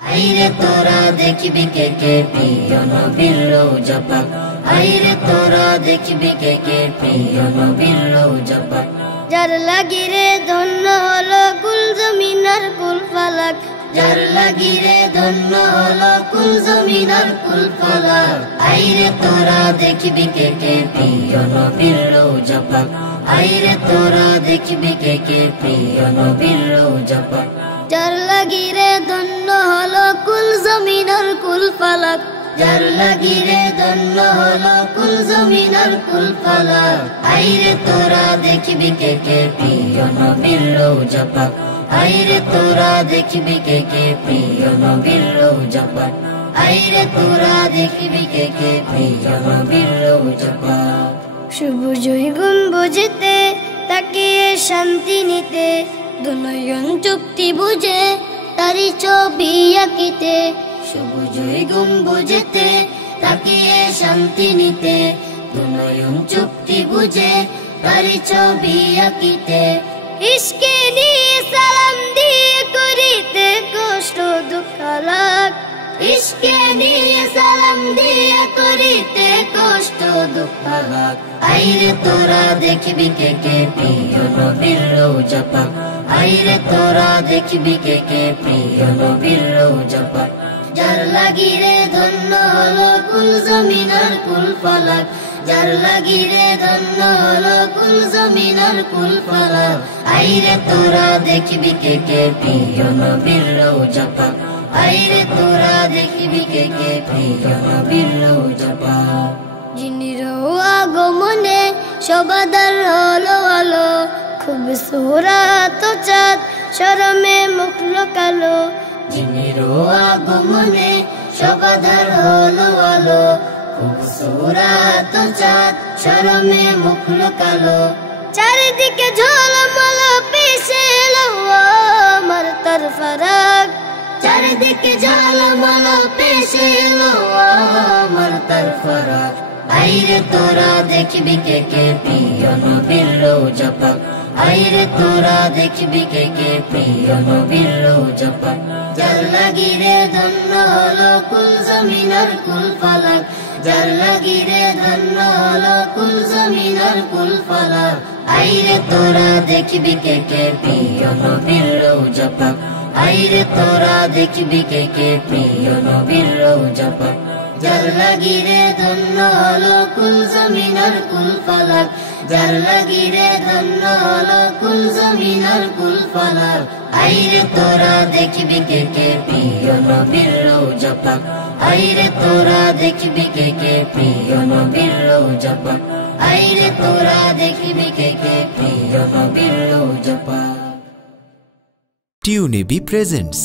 আইরে তোরা দেখবি কে কে প্রিয় নবীর রওজা পাক, আইরে তোরা দেখবি কে কে প্রিয় নবীর রওজা পাক। যার লাগি রে ধন্য হলো কুল জমিন আর কুল ফালাক, যার লাগি রে ধন্য হলো কুল জমিন আর কুল ফালাক। আইরে তোরা দেখবি কে কে প্রিয় নবীর রওজা পাক, আইরে তোরা দেখবি কে কে প্রিয় নবীর রওজা পাক। যার লাগি রে ধন্য হলো কুল জমিন আর কুল ফালাক, যার লাগি রে ধন্য হলো কুল জমিন আর কুল ফালাক। আইরে তোরা দেখবি কে কে প্রিয় নবীর রওজা পাক, আইরে তোরা দেখবি কে কে প্রিয় নবীর রওজা পাক, আইরে তোরা দেখবি কে কে প্রিয় নবীর রওজা পাক। সবুজই গম্বুজেতে তাকিয়ে শান্তি নিতে, দুনয়ন চুক্তি বুঝে তারি ছবি আঁকিতে। সবুজই গম্বুজেতে তাকিয়ে শান্তি নিতে, দুনয়ন চুক্তি বুঝে তারি ছবি আঁকিতে। ইশকে নিয়ে সালাম দিয়ে করিতে কষ্ট দুঃখ লাগ, ইশকে নিয়ে সালাম দিয়ে করিতে কষ্ট দুঃখ লাগ। আইরে তোরা দেখবি কে কে প্রিয় নবীর রওজা পাক, আইরে তোরা দেখবি কে কে প্রিয় নবীর রওজা পাক। যার লাগি রে ধন্য হলো কুল জমিন আর কুল ফালাক, যার লাগি রে ধন্য হলো কুল জমিন আর কুল ফালাক। আইরে তোরা দেখবি কে কে প্রিয় নবীর রওজা পাক, আইরে তোরা দেখবি কে কে প্রিয় নবীর রওজা পাক। যিনির আগমনে সবাদার হলো আলো, খুব সুরাত চাঁদ শরমে মুখ লোকালো। যিনির আগমনে সবাদার হলো আলো, খুব সুরাত চাঁদ শরমে মুখ লোকালো। চারিদিকে ঝলমল পেশে এলো আমার তার ফারাক, চারিদিকে ঝলমল পেশে এলো আমার তার ফারাক। আইরে তোরা দেখবি কে কে প্রিয় নবীর রওজা পাক, আইরে তোরা দেখবি কে কে প্রিয় নবীর রওজা পাক। যার লাগি রে ধন্য হলো কুল জমিন আর কুল ফালাক, যার লাগি রে ধন্য হলো কুল জমিন আর কুল ফালাক। আইরে তোরা দেখবি কে কে প্রিয় নবীর রওজা পাক, আইরে তোরা দেখবি কে কে প্রিয় নবীর রওজা পাক। যার লাগি রে ধন্য হলো কুল জমিন আর কুল ফালাক, যার লাগি রে ধন্য হলো কুল জমিন আর কুল ফালাক। আইরে তোরা দেখবি কে কে প্রিয় নবীর রওজা পাক, আইরে তোরা দেখবি কে কে প্রিয় নবীর রওজা পাক, আইরে তোরা দেখবি কে কে প্রিয় নবীর রওজা পাক। TuneAB presents